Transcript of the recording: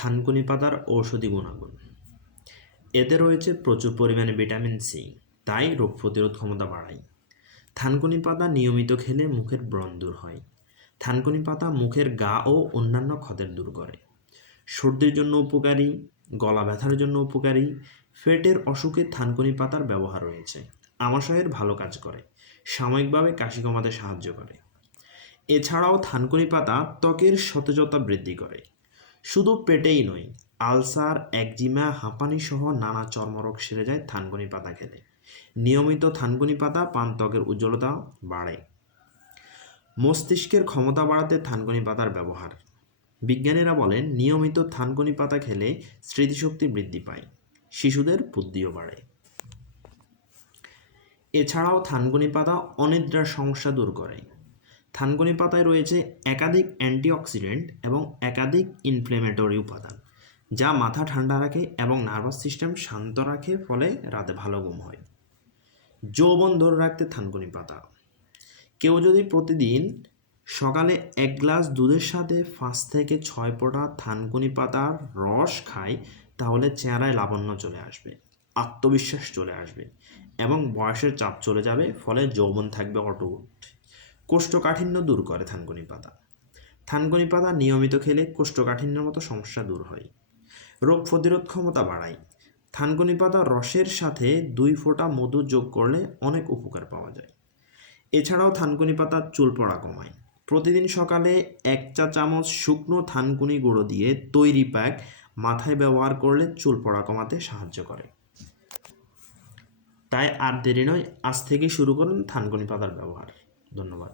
থানকুনি পাতার ঔষধি গুণাগুণ। এতে রয়েছে প্রচুর পরিমাণে ভিটামিন সি, তাই রোগ প্রতিরোধ ক্ষমতা বাড়ায়। থানকুনি পাতা নিয়মিত খেলে মুখের ব্রণ দূর হয়। থানকুনি পাতা মুখের গা ও অন্যান্য ক্ষতের দূর করে। সর্দির জন্য উপকারী, গলা ব্যথার জন্য উপকারী ফেটের অসুখে থানকুনি পাতার ব্যবহার রয়েছে। আমাশয়ের ভালো কাজ করে, সাময়িকভাবে কাশি কমাতে সাহায্য করে। এছাড়াও থানকুনি পাতা ত্বকের সতেজতা বৃদ্ধি করে। শুধু পেটেই নয়, আলসার, একজিমা হাঁপানি সহ নানা চর্মরোগ সেরে যায় থানকুনি পাতা খেলে। নিয়মিত থানকুনি পাতা পান ত্বকের উজ্জ্বলতা বাড়ে। মস্তিষ্কের ক্ষমতা বাড়াতে থানকুনি পাতার ব্যবহার। বিজ্ঞানীরা বলেন, নিয়মিত থানকুনি পাতা খেলে স্মৃতিশক্তি বৃদ্ধি পায়, শিশুদের বুদ্ধিও বাড়ে। এছাড়াও থানকুনি পাতা অনিদ্রার সমস্যা দূর করে। থানকুনি পাতায় রয়েছে একাধিক অ্যান্টিঅক্সিডেন্ট এবং একাধিক ইনফ্লেমেটরি উপাদান, যা মাথা ঠান্ডা রাখে এবং নার্ভাস সিস্টেম শান্ত রাখে, ফলে রাতে ভালো ঘুম হয়। যৌবন ধরে রাখতে থানকুনি পাতা। কেউ যদি প্রতিদিন সকালে এক গ্লাস দুধের সাথে পাঁচ থেকে ছয় ফোঁটা থানকুনি পাতার রস খায়, তাহলে চেহারায় লাবণ্য চলে আসবে, আত্মবিশ্বাস চলে আসবে এবং বয়সের চাপ চলে যাবে, ফলে যৌবন থাকবে অটুট। কোষ্ঠকাঠিন্য দূর করে থানকুনি পাতা থানকুনি পাতা নিয়মিত খেলে কোষ্ঠকাঠিন্যের মতো সমস্যা দূর হয়। রোগ প্রতিরোধ ক্ষমতা বাড়ায়। থানকুনি পাতা রসের সাথে দুই ফোঁটা মধু যোগ করলে অনেক উপকার পাওয়া যায়। এছাড়াও থানকুনি পাতা চুল পড়া কমায়। প্রতিদিন সকালে এক চা চামচ শুকনো থানকুনি গুঁড়ো দিয়ে তৈরি প্যাক মাথায় ব্যবহার করলে চুল পড়া কমাতে সাহায্য করে। তাই আর দেরি নয়, আজ থেকে শুরু করুন থানকুনি পাতার ব্যবহার। ধন্যবাদ।